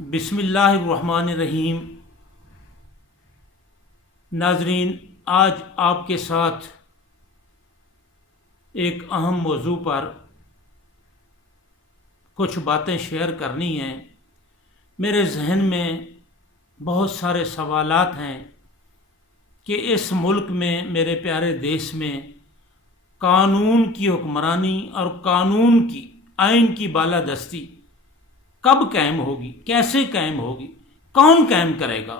بسم اللہ الرحمن الرحیم۔ ناظرین، آج آپ کے ساتھ ایک اہم موضوع پر کچھ باتیں شیئر کرنی ہیں۔ میرے ذہن میں بہت سارے سوالات ہیں کہ اس ملک میں، میرے پیارے دیش میں، قانون کی حکمرانی اور قانون کی، آئین کی بالادستی کب قائم ہوگی، کیسے قائم ہوگی، کون قائم کرے گا؟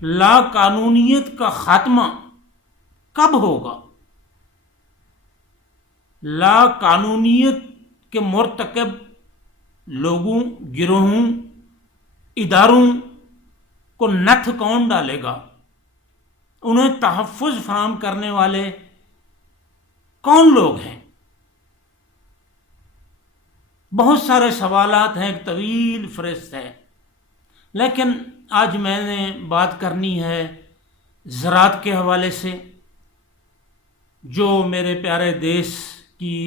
لا قانونیت کا خاتمہ کب ہوگا؟ لا قانونیت کے مرتکب لوگوں، گروہوں، اداروں کو نتھ کون ڈالے گا؟ انہیں تحفظ فراہم کرنے والے کون لوگ ہیں؟ بہت سارے سوالات ہیں، ایک طویل فہرست ہے، لیکن آج میں نے بات کرنی ہے زراعت کے حوالے سے، جو میرے پیارے دیش کی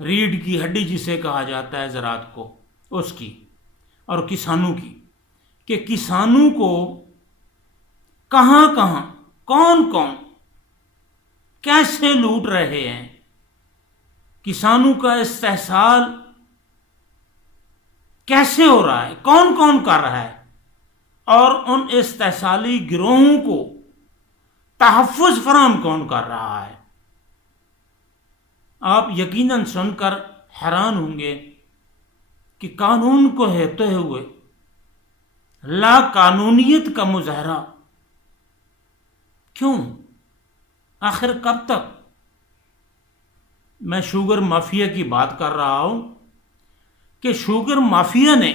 ریڑھ کی ہڈی جسے کہا جاتا ہے، زراعت کو، اس کی اور کسانوں کی، کہ کسانوں کو کہاں کہاں، کون کون، کیسے لوٹ رہے ہیں، کسانوں کا استحصال کیسے ہو رہا ہے، کون کون کر رہا ہے، اور ان استحصالی گروہوں کو تحفظ فراہم کون کر رہا ہے۔ آپ یقیناً سن کر حیران ہوں گے کہ قانون کو ہوتے ہوئے لا قانونیت کا مظاہرہ کیوں؟ آخر کب تک؟ میں شوگر مافیا کی بات کر رہا ہوں کہ شوگر مافیا نے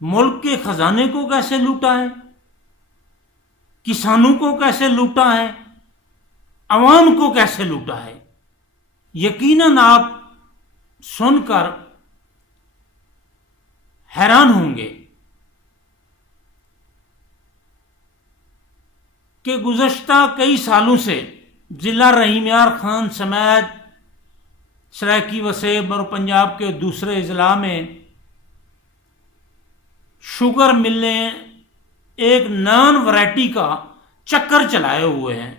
ملک کے خزانے کو کیسے لوٹا ہے، کسانوں کو کیسے لوٹا ہے، عوام کو کیسے لوٹا ہے۔ یقیناً آپ سن کر حیران ہوں گے کہ گزشتہ کئی سالوں سے ضلع رحیم یار خان سمیت سرائیکی وسیب اور پنجاب کے دوسرے اضلاع میں شوگر مل نے ایک نان ورائٹی کا چکر چلائے ہوئے ہیں۔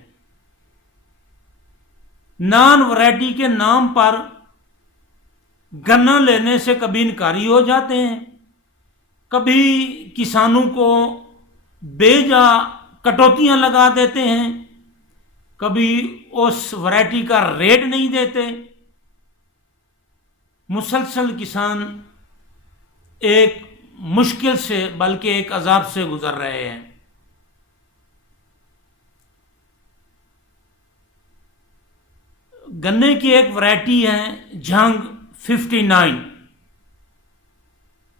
نان ورائٹی کے نام پر گنا لینے سے کبھی انکاری ہو جاتے ہیں، کبھی کسانوں کو بے جا کٹوتیاں لگا دیتے ہیں، کبھی اس ورائٹی کا ریٹ نہیں دیتے۔ مسلسل کسان ایک مشکل سے، بلکہ ایک عذاب سے گزر رہے ہیں۔ گنے کی ایک ورائٹی ہے جھنگ 59،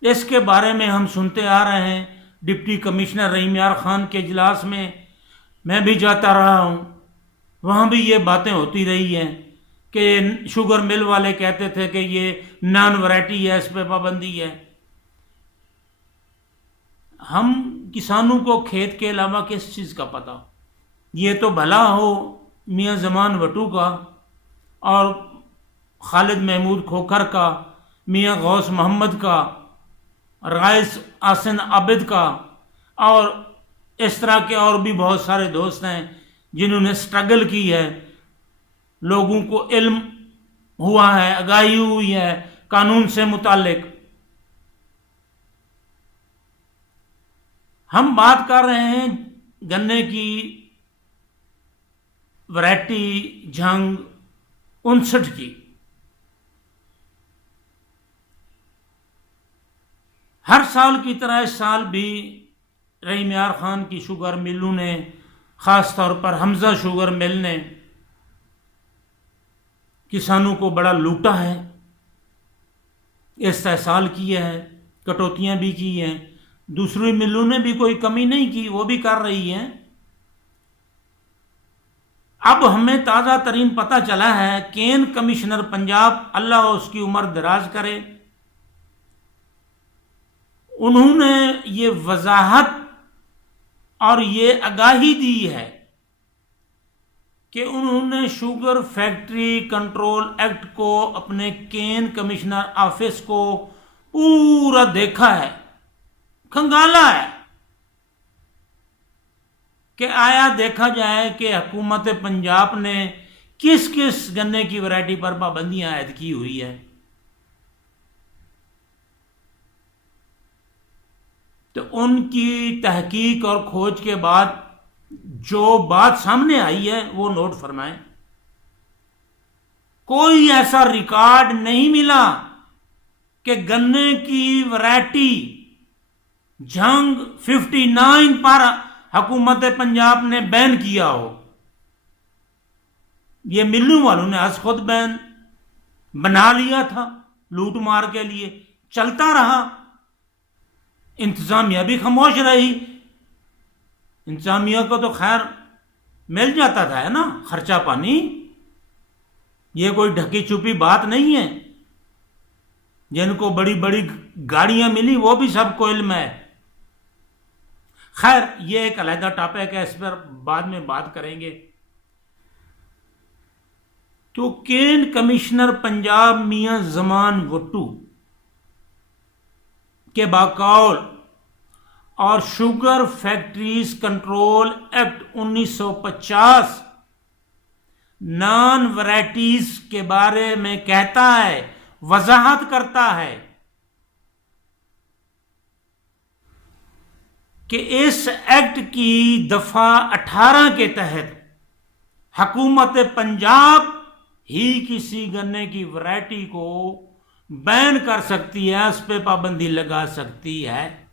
اس کے بارے میں ہم سنتے آ رہے ہیں۔ ڈپٹی کمشنر رحیم یار خان کے اجلاس میں بھی جاتا رہا ہوں، وہاں بھی یہ باتیں ہوتی رہی ہیں کہ شوگر مل والے کہتے تھے کہ یہ نان ورائٹی ہے، اس پہ پابندی ہے۔ ہم کسانوں کو کھیت کے علاوہ کس چیز کا پتہ؟ یہ تو بھلا ہو میاں زمان وٹو کا اور خالد محمود کھوکھر کا، میاں غوث محمد کا، رائس آسن عابد کا، اور اس طرح کے اور بھی بہت سارے دوست ہیں جنہوں نے سٹرگل کی ہے، لوگوں کو علم ہوا ہے، آگاہی ہوئی ہے قانون سے متعلق۔ ہم بات کر رہے ہیں گنے کی ورائٹی جھنگ 59 کی۔ ہر سال کی طرح اس سال بھی رحیم یار خان کی شوگر ملوں نے، خاص طور پر حمزہ شوگر مل نے، کسانوں کو بڑا لوٹا ہے، استحصال کیا ہے، کٹوتیاں بھی کی ہیں۔ دوسری ملوں نے بھی کوئی کمی نہیں کی، وہ بھی کر رہی ہیں۔ اب ہمیں تازہ ترین پتہ چلا ہے، کین کمشنر پنجاب، اللہ اس کی عمر دراز کرے، انہوں نے یہ وضاحت اور یہ آگاہی دی ہے کہ انہوں نے شوگر فیکٹری کنٹرول ایکٹ کو اپنے کین کمشنر آفس کو پورا دیکھا ہے، کھنگالا ہے کہ آیا دیکھا جائے کہ حکومت پنجاب نے کس کس گنے کی ورائٹی پر پابندیاں عائد کی ہوئی ہے۔ تو ان کی تحقیق اور کھوج کے بعد جو بات سامنے آئی ہے وہ نوٹ فرمائیں۔ کوئی ایسا ریکارڈ نہیں ملا کہ گنے کی ورائٹی جھنگ 59 پر حکومت پنجاب نے بین کیا ہو۔ یہ ملوں والوں نے از خود بین بنا لیا تھا لوٹ مار کے لیے، چلتا رہا، انتظامیہ بھی خاموش رہی۔ انتظامیہ کو تو خیر مل جاتا تھا ہے نا خرچہ پانی، یہ کوئی ڈھکی چھپی بات نہیں ہے۔ جن کو بڑی بڑی گاڑیاں ملی وہ بھی سب کو علم ہے۔ خیر یہ ایک علیحدہ ٹاپک ہے، اس پر بعد میں بات کریں گے۔ تو کین کمشنر پنجاب میاں زمان وٹو کے باقول اور sugar factories control act 1950 naan varieties کے بارے میں کہتا ہے، وضاحت کرتا ہے کہ اس ایکٹ کی دفعہ 18 کے تحت حکومت پنجاب ہی کسی گنے کی ورائٹی کو بین کر سکتی ہے، اس پہ پابندی لگا سکتی ہے۔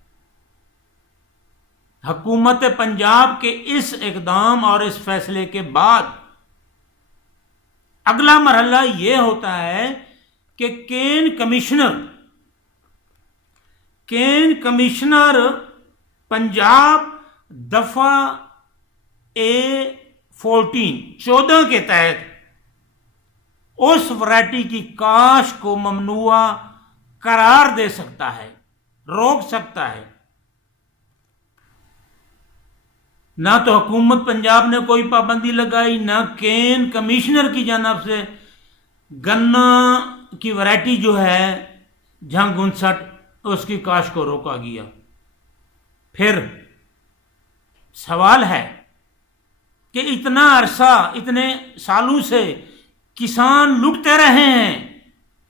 حکومت پنجاب کے اس اقدام اور اس فیصلے کے بعد اگلا مرحلہ یہ ہوتا ہے کہ کین کمشنر پنجاب دفعہ A14 کے تحت اس ورائٹی کی کاشت کو ممنوع قرار دے سکتا ہے، روک سکتا ہے۔ نہ تو حکومت پنجاب نے کوئی پابندی لگائی، نہ کین کمشنر کی جانب سے گنا کی ورائٹی جو ہے جھنگ 59 اس کی کاشت کو روکا گیا۔ پھر سوال ہے کہ اتنا عرصہ، اتنے سالوں سے کسان لوٹتے رہے ہیں،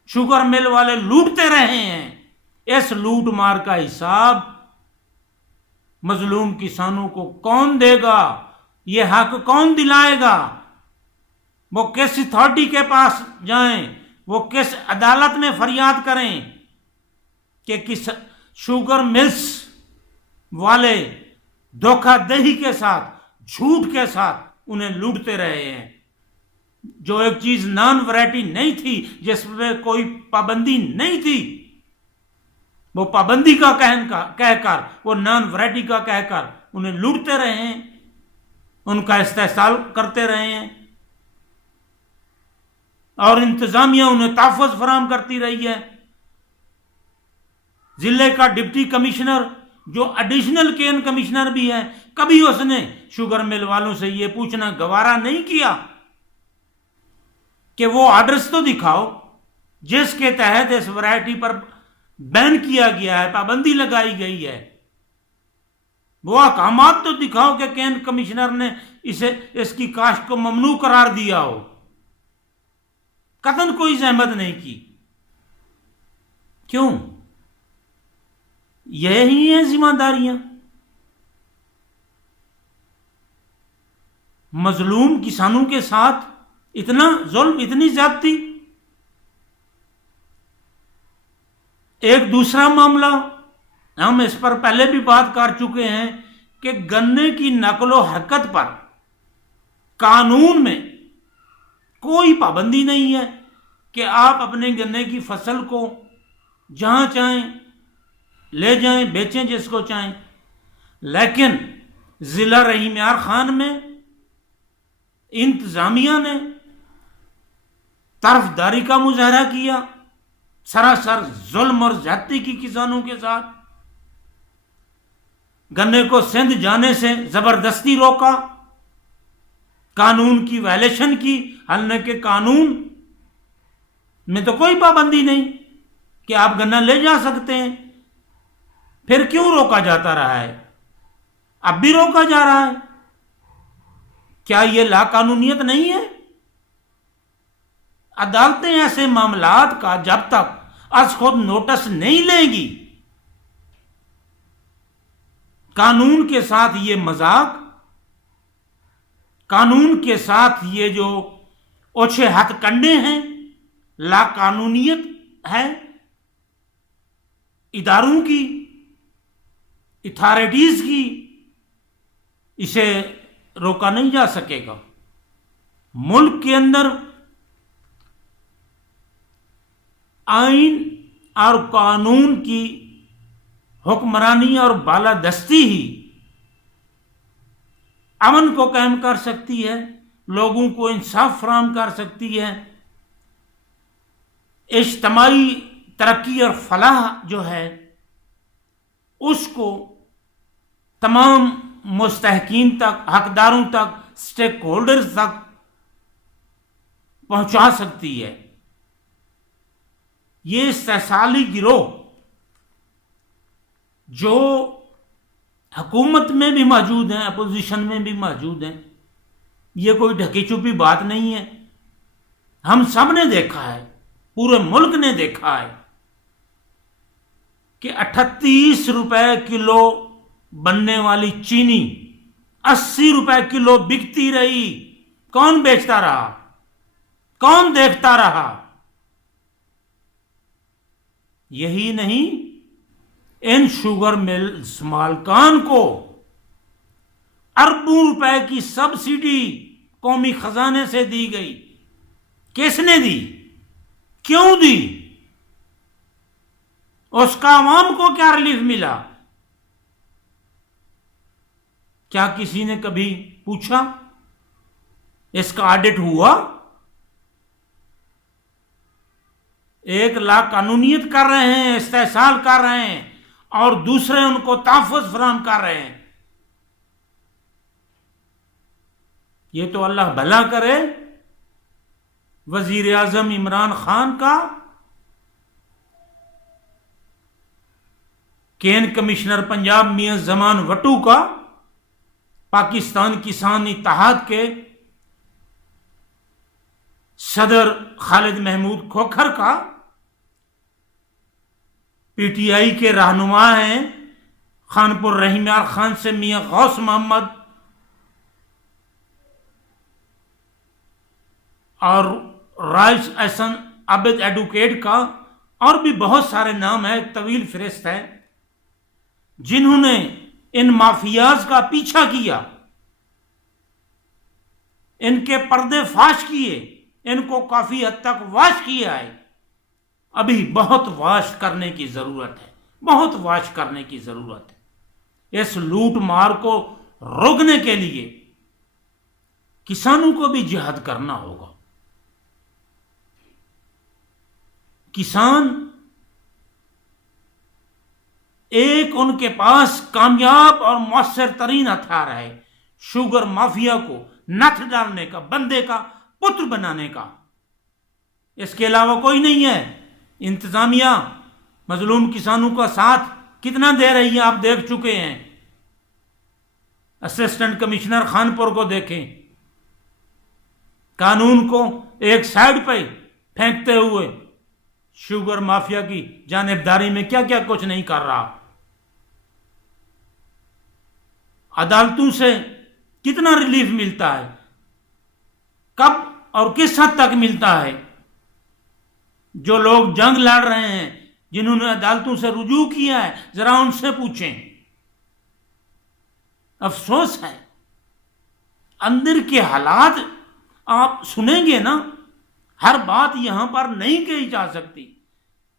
شوگر مل والے لوٹتے رہے ہیں، اس لوٹ مار کا حساب مظلوم کسانوں کو کون دے گا؟ یہ حق کون دلائے گا؟ وہ کس اتھارٹی کے پاس جائیں، وہ کس عدالت میں فریاد کریں کہ کس شوگر ملز والے دھوکہ دہی کے ساتھ، جھوٹ کے ساتھ انہیں لوٹتے رہے ہیں۔ جو ایک چیز نان ورائٹی نہیں تھی، جس پہ کوئی پابندی نہیں تھی، وہ پابندی کا کہہ کر، وہ نان ورائٹی کا کہہ کر انہیں لوٹتے رہے ہیں، ان کا استحصال کرتے رہے ہیں، اور انتظامیہ انہیں تحفظ فراہم کرتی رہی ہے۔ ضلع کا ڈپٹی کمشنر جو ایڈیشنل کین کمشنر بھی ہے، کبھی اس نے شوگر مل والوں سے یہ پوچھنا گوارا نہیں کیا کہ وہ آرڈرز تو دکھاؤ جس کے تحت اس ورائٹی پر بین کیا گیا ہے، پابندی لگائی گئی ہے، وہ احکامات تو دکھاؤ کہ کین کمشنر نے اس کی کاشت کو ممنوع قرار دیا ہو۔ قطعاً کوئی زحمت نہیں کی۔ کیوں؟ یہی ہیں ذمہ داریاں۔ مظلوم کسانوں کے ساتھ اتنا ظلم، اتنی زیادتی۔ ایک دوسرا معاملہ، ہم اس پر پہلے بھی بات کر چکے ہیں کہ گنے کی نقل و حرکت پر قانون میں کوئی پابندی نہیں ہے کہ آپ اپنے گنے کی فصل کو جہاں چاہیں لے جائیں، بیچیں جس کو چاہیں۔ لیکن ضلع رحیم یار خان میں انتظامیہ نے طرفداری کا مظاہرہ کیا، سراسر ظلم اور زیادتی کی کسانوں کے ساتھ، گنے کو سندھ جانے سے زبردستی روکا، قانون کی وائلیشن کی، حالانکہ قانون میں تو کوئی پابندی نہیں کہ آپ گنا لے جا سکتے ہیں، پھر کیوں روکا جاتا رہا ہے؟ اب بھی روکا جا رہا ہے۔ کیا یہ لا قانونیت نہیں ہے؟ عدالتیں ایسے معاملات کا جب تک از خود نوٹس نہیں لیں گی، قانون کے ساتھ یہ مذاق، قانون کے ساتھ یہ جو اوچھے ہتھ کنڈے ہیں، لا قانونیت ہے اداروں کی، اتھارٹیز کی، اسے روکا نہیں جا سکے گا۔ ملک کے اندر آئین اور قانون کی حکمرانی اور بالادستی ہی امن کو قائم کر سکتی ہے، لوگوں کو انصاف فراہم کر سکتی ہے، اجتماعی ترقی اور فلاح جو ہے اس کو تمام مستحقین تک، حقداروں تک، سٹیک ہولڈرز تک پہنچا سکتی ہے۔ یہ استحصالی گروہ جو حکومت میں بھی موجود ہیں، اپوزیشن میں بھی موجود ہیں، یہ کوئی ڈھکی چھپی بات نہیں ہے، ہم سب نے دیکھا ہے، پورے ملک نے دیکھا ہے کہ 38 روپے کلو بننے والی چینی 80 روپے کلو بکتی رہی۔ کون بیچتا رہا؟ کون دیکھتا رہا؟ یہی نہیں، ان شوگر ملز مالکان کو اربوں روپے کی سبسڈی قومی خزانے سے دی گئی۔ کس نے دی؟ کیوں دی؟ اس کا عوام کو کیا ریلیف ملا؟ کیا کسی نے کبھی پوچھا؟ اس کا آڈٹ ہوا؟ ایک لا قانونیت کر رہے ہیں، استحصال کر رہے ہیں، اور دوسرے ان کو تحفظ فراہم کر رہے ہیں۔ یہ تو اللہ بھلا کرے وزیر اعظم عمران خان کا، کین کمشنر پنجاب میاں زمان وٹو کا، پاکستان کسان اتحاد کے صدر خالد محمود کھوکھر کا، پی ٹی آئی کے رہنما ہیں خانپور رحیمیار خان سے میاں غوث محمد، اور رائس احسن عابد ایڈوکیٹ کا، اور بھی بہت سارے نام ہیں، طویل فہرست ہے، جنہوں نے ان مافیاز کا پیچھا کیا، ان کے پردے فاش کیے، ان کو کافی حد تک واش کیا ہے۔ ابھی بہت واش کرنے کی ضرورت ہے، بہت واش کرنے کی ضرورت ہے۔ اس لوٹ مار کو روکنے کے لیے کسانوں کو بھی جہاد کرنا ہوگا۔ کسان ایک ان کے پاس کامیاب اور مؤثر ترین ہتھیار ہے شوگر مافیا کو نتھ ڈالنے کا، بندے کا پتر بنانے کا۔ اس کے علاوہ کوئی نہیں ہے۔ انتظامیہ مظلوم کسانوں کا ساتھ کتنا دے رہی ہے، آپ دیکھ چکے ہیں۔ اسسٹنٹ کمشنر خانپور کو دیکھیں، قانون کو ایک سائڈ پہ پھینکتے ہوئے شوگر مافیا کی جانبداری میں کیا کیا کچھ نہیں کر رہا۔ عدالتوں سے کتنا ریلیف ملتا ہے، کب اور کس حد تک ملتا ہے؟ جو لوگ جنگ لڑ رہے ہیں، جنہوں نے عدالتوں سے رجوع کیا ہے، ذرا ان سے پوچھیں۔ افسوس ہے، اندر کے حالات آپ سنیں گے نا، ہر بات یہاں پر نہیں کہی جا سکتی،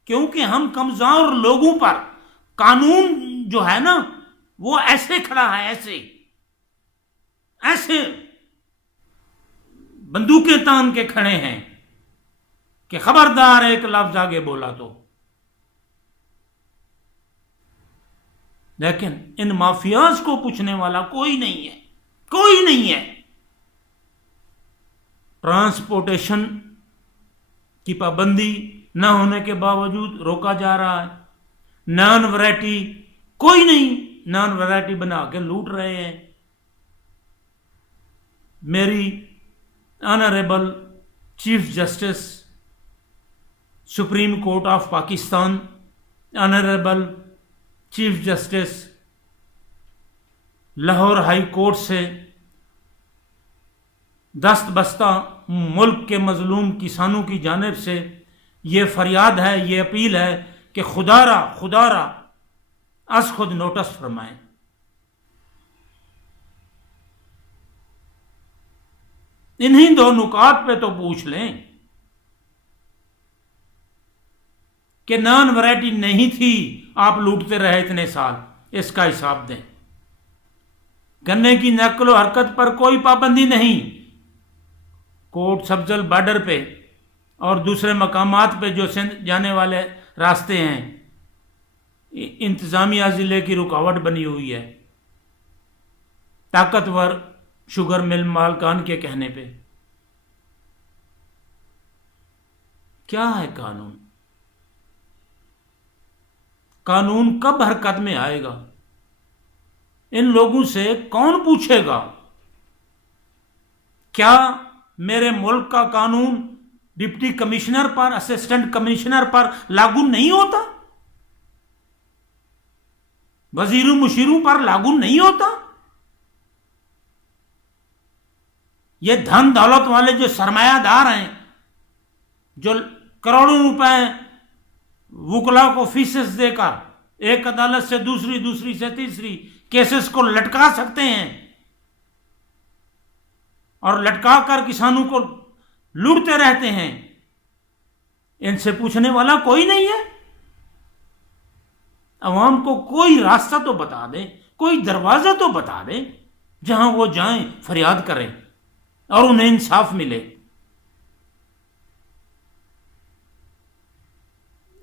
کیونکہ ہم کمزور لوگوں پر قانون جو ہے نا وہ ایسے کھڑا ہے، ایسے بندوقیں تان کے کھڑے ہیں کہ خبردار ایک لفظ آگے بولا تو۔ لیکن ان مافیاز کو پوچھنے والا کوئی نہیں ہے، کوئی نہیں ہے۔ ٹرانسپورٹیشن کی پابندی نہ ہونے کے باوجود روکا جا رہا ہے. نان ورائٹی کوئی نہیں، نان ورائٹی بنا کے لوٹ رہے ہیں. میری honourable chief justice supreme court of Pakistan, honourable chief justice Lahore high court سے دست بستہ ملک کے مظلوم کسانوں کی جانب سے یہ فریاد ہے، یہ اپیل ہے کہ خدا را از خود نوٹس فرمائیں. انہی دو نکات پہ تو پوچھ لیں کہ نان ورائٹی نہیں تھی، آپ لوٹتے رہے اتنے سال، اس کا حساب دیں. گنے کی نقل و حرکت پر کوئی پابندی نہیں. کوٹ سبزل بارڈر پہ اور دوسرے مقامات پہ جو سندھ جانے والے راستے ہیں، انتظامیہ ضلع کی رکاوٹ بنی ہوئی ہے طاقتور شوگر مل مالکان کے کہنے پہ. کیا ہے قانون؟ قانون کب حرکت میں آئے گا؟ ان لوگوں سے کون پوچھے گا؟ کیا میرے ملک کا قانون ڈپٹی کمشنر پر، اسسٹنٹ کمشنر پر لاگو نہیں ہوتا؟ وزیروں مشیروں پر لاگو نہیں ہوتا؟ یہ دھن دولت والے جو سرمایہ دار ہیں، جو کروڑوں روپے وکلا کو فیسز دے کر ایک عدالت سے دوسری سے تیسری کیسز کو لٹکا سکتے ہیں اور لٹکا کر کسانوں کو لوٹتے رہتے ہیں، ان سے پوچھنے والا کوئی نہیں ہے. عوام کو کوئی راستہ تو بتا دیں، کوئی دروازہ تو بتا دیں جہاں وہ جائیں، فریاد کریں اور انہیں انصاف ملے.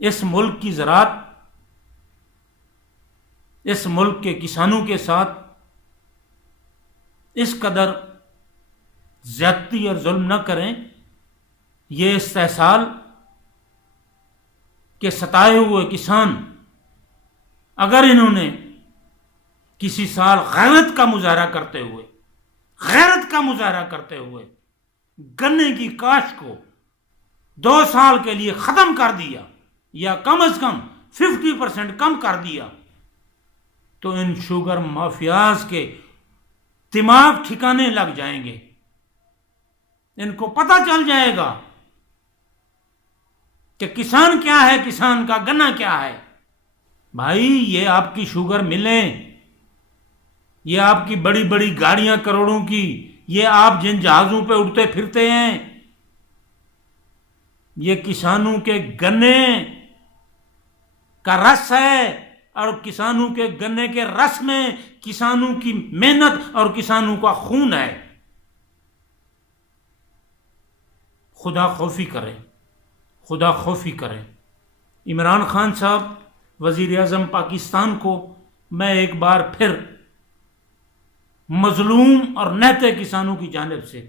اس ملک کی زراعت، اس ملک کے کسانوں کے ساتھ اس قدر زیادتی اور ظلم نہ کریں. یہ استحصال کے ستائے ہوئے کسان اگر انہوں نے کسی سال غیرت کا مظاہرہ کرتے ہوئے گنے کی کاشت کو 2 سال کے لیے ختم کر دیا یا کم از کم 50% کم کر دیا، تو ان شوگر مافیاز کے دماغ ٹھکانے لگ جائیں گے. ان کو پتہ چل جائے گا کہ کسان کیا ہے، کسان کا گنا کیا ہے. بھائی، یہ آپ کی شوگر ملیں، یہ آپ کی بڑی بڑی گاڑیاں کروڑوں کی، یہ آپ جن جہازوں پہ اڑتے پھرتے ہیں، یہ کسانوں کے گنے کا رس ہے، اور کسانوں کے گنے کے رس میں کسانوں کی محنت اور کسانوں کا خون ہے. خدا خوفی کریں. عمران خان صاحب، وزیر اعظم پاکستان کو میں ایک بار پھر مظلوم اور نہتے کسانوں کی جانب سے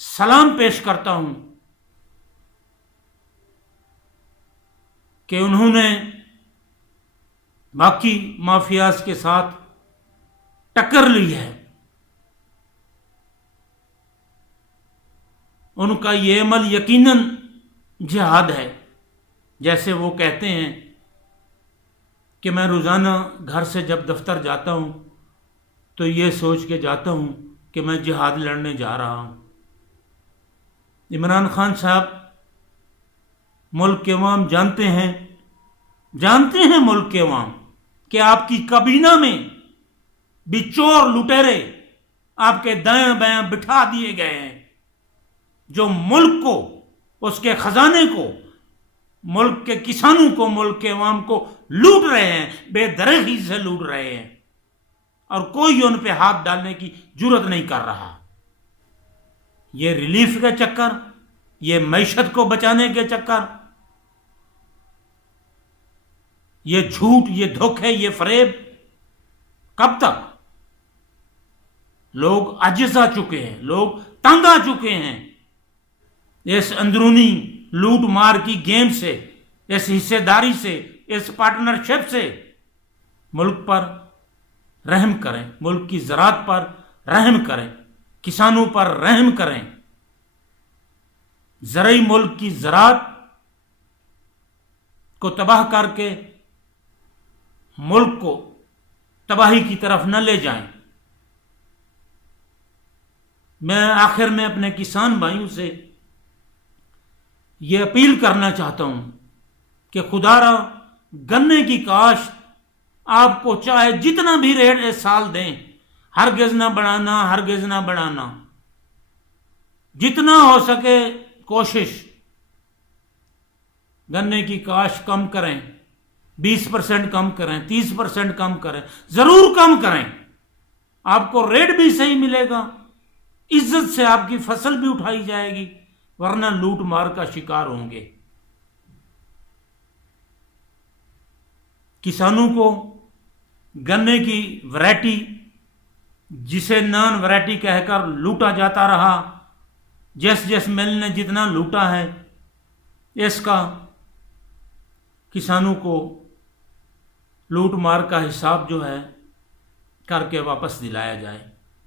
سلام پیش کرتا ہوں کہ انہوں نے باقی مافیاز کے ساتھ ٹکر لی ہے. ان کا یہ عمل یقیناً جہاد ہے. جیسے وہ کہتے ہیں کہ میں روزانہ گھر سے جب دفتر جاتا ہوں تو یہ سوچ کے جاتا ہوں کہ میں جہاد لڑنے جا رہا ہوں. عمران خان صاحب، ملک کے عوام جانتے ہیں ملک کے عوام کہ آپ کی کابینہ میں بھی چور لٹیرے آپ کے دائیں بائیں بٹھا دیے گئے ہیں، جو ملک کو، اس کے خزانے کو، ملک کے کسانوں کو، ملک کے عوام کو لوٹ رہے ہیں، بے درغی سے لوٹ رہے ہیں، اور کوئی ان پہ ہاتھ ڈالنے کی جرت نہیں کر رہا. یہ ریلیف کا چکر، یہ معیشت کو بچانے کے چکر، یہ جھوٹ، یہ دھوکے، یہ فریب کب تک؟ لوگ عاجز آ چکے ہیں، لوگ تنگ آ چکے ہیں. اس اندرونی لوٹ مار کی گیم سے، اس حصے داری سے، اس پارٹنرشپ سے ملک پر رحم کریں، ملک کی زراعت پر رحم کریں، کسانوں پر رحم کریں، زرعی ملک کی زراعت کو تباہ کر کے ملک کو تباہی کی طرف نہ لے جائیں۔ میں آخر میں اپنے کسان بھائیوں سے یہ اپیل کرنا چاہتا ہوں کہ خدا را گنے کی کاشت آپ کو چاہے جتنا بھی ریٹ اس سال دیں، ہرگز نہ بڑھانا، ہرگز نہ بڑھانا، جتنا ہو سکے کوشش گنے کی کاشت کم کریں، 20% کم کریں، 30% کم کریں، ضرور کم کریں، آپ کو ریٹ بھی صحیح ملے گا، عزت سے آپ کی فصل بھی اٹھائی جائے گی، ورنہ لوٹ مار کا شکار ہوں گے۔ کسانوں کو گنے کی ورائٹی، جسے نان ورائٹی کہہ کر لوٹا جاتا رہا، جس مل نے جتنا لوٹا ہے، اس کا کسانوں کو لوٹ مار کا حساب جو ہے کر کے واپس دلایا جائے۔